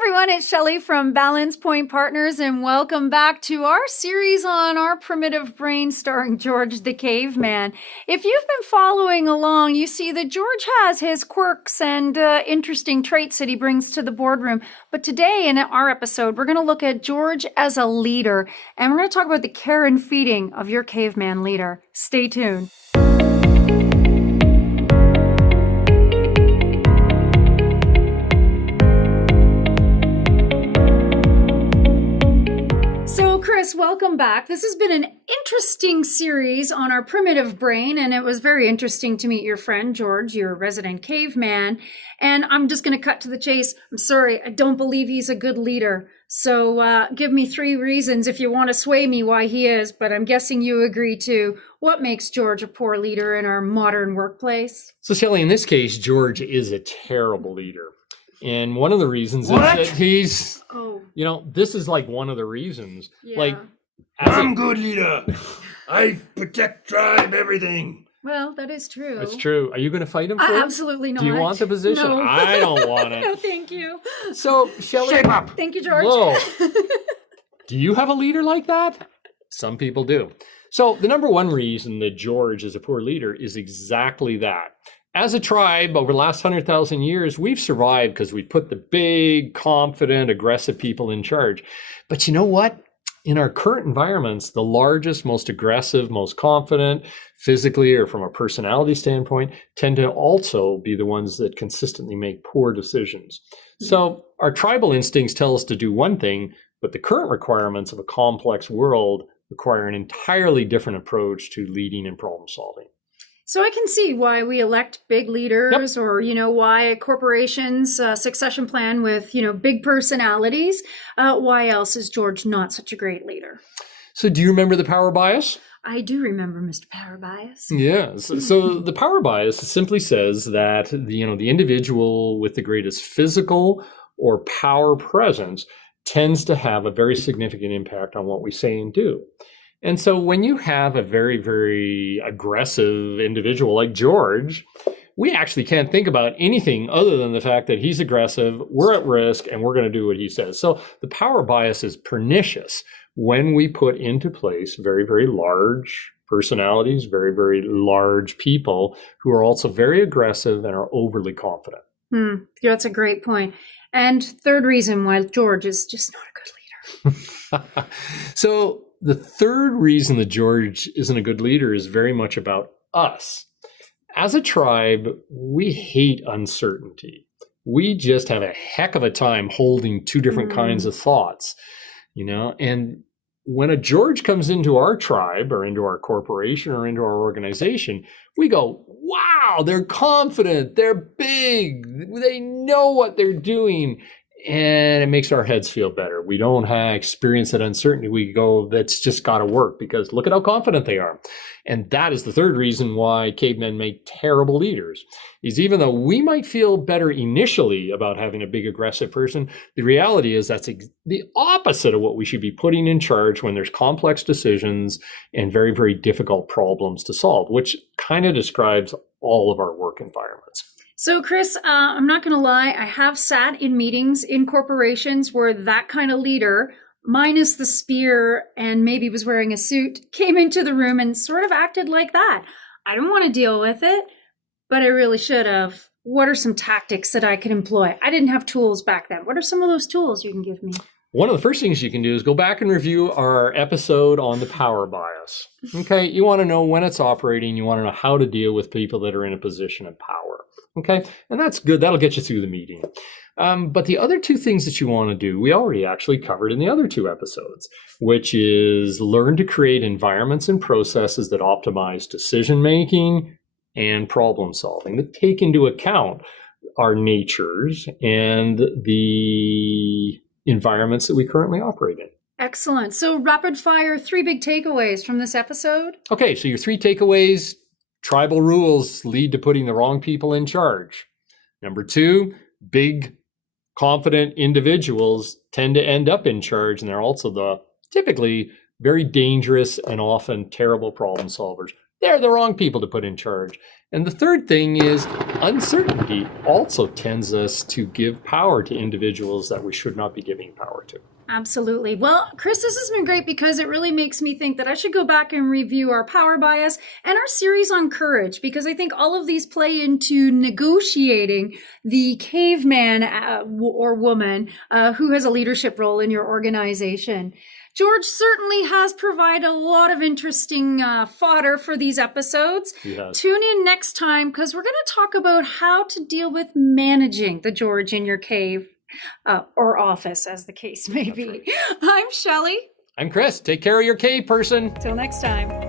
everyone, it's Shelley from Balance Point Partners, and welcome back to our series on our primitive brain starring George the Caveman. If you've been following along, you see that George has his quirks and interesting traits that he brings to the boardroom. But today in our episode, we're going to look at George as a leader, and we're going to talk about the care and feeding of your caveman leader. Stay tuned. Chris, welcome back. This has been an interesting series on our primitive brain, and it was very interesting to meet your friend, George, your resident caveman. And I'm just going to cut to the chase. I'm sorry, I don't believe he's a good leader. So give me 3 reasons if you want to sway me why he is, but I'm guessing you agree too. What makes George a poor leader in our modern workplace? So, Shelley, in this case, George is a terrible leader. And one of the reasons is that he's, this is like one of the reasons. Yeah. Like, I'm good leader. I protect tribe, everything. Well, that is true. That's true. Are you going to fight him for it? Absolutely not. Do you want the position? No. I don't want it. No, thank you. So, Shelley. Shape up. Thank you, George. Whoa. Do you have a leader like that? Some people do. So the number one reason that George is a poor leader is exactly that. As a tribe, over the last 100,000 years, we've survived because we put the big, confident, aggressive people in charge. But you know what? In our current environments, the largest, most aggressive, most confident, physically or from a personality standpoint, tend to also be the ones that consistently make poor decisions. So our tribal instincts tell us to do one thing, but the current requirements of a complex world require an entirely different approach to leading and problem solving. So I can see why we elect big leaders, or, why corporations succession plan with, big personalities. Why else is George not such a great leader? So do you remember the power bias? I do remember Mr. Power Bias. Yes. So the power bias simply says that the individual with the greatest physical or power presence tends to have a very significant impact on what we say and do. And so when you have a very, very aggressive individual like George, we actually can't think about anything other than the fact that he's aggressive, we're at risk, and we're going to do what he says. So the power bias is pernicious when we put into place very, very large personalities, very, very large people who are also very aggressive and are overly confident. That's a great point. And third reason why George is just not a good leader. So the third reason that George isn't a good leader is very much about us. As a tribe, we hate uncertainty. We just have a heck of a time holding 2 different kinds of thoughts, and when a George comes into our tribe or into our corporation or into our organization, we go, wow, they're confident, they're big, they know what they're doing. And it makes our heads feel better. We don't experience that uncertainty. We go, that's just got to work because look at how confident they are. And that is the third reason why cavemen make terrible leaders, is even though we might feel better initially about having a big aggressive person, the reality is that's the opposite of what we should be putting in charge when there's complex decisions and very, very difficult problems to solve, which kind of describes all of our work environments. So, Chris, I'm not going to lie. I have sat in meetings in corporations where that kind of leader, minus the spear and maybe was wearing a suit, came into the room and sort of acted like that. I don't want to deal with it, but I really should have. What are some tactics that I could employ? I didn't have tools back then. What are some of those tools you can give me? One of the first things you can do is go back and review our episode on the power bias. Okay, you want to know when it's operating. You want to know how to deal with people that are in a position of power. Okay, and that's good. That'll get you through the meeting. But the other 2 things that you want to do, we already actually covered in the other 2 episodes, which is learn to create environments and processes that optimize decision-making and problem solving, that take into account our natures and the environments that we currently operate in. Excellent. So rapid fire, 3 big takeaways from this episode. Okay, so your 3 takeaways: tribal rules lead to putting the wrong people in charge. Number 2, big, confident individuals tend to end up in charge, and they're also the typically very dangerous and often terrible problem solvers. They're the wrong people to put in charge. And the third thing is uncertainty also tends us to give power to individuals that we should not be giving power to. Absolutely. Well, Chris, this has been great because it really makes me think that I should go back and review our power bias and our series on courage, because I think all of these play into negotiating the caveman or woman who has a leadership role in your organization. George certainly has provided a lot of interesting fodder for these episodes. Yes. Tune in next time because we're going to talk about how to deal with managing the George in your cave. Or office, as the case may be. Right. I'm Shelley. I'm Chris. Take care of your cave person. Till next time.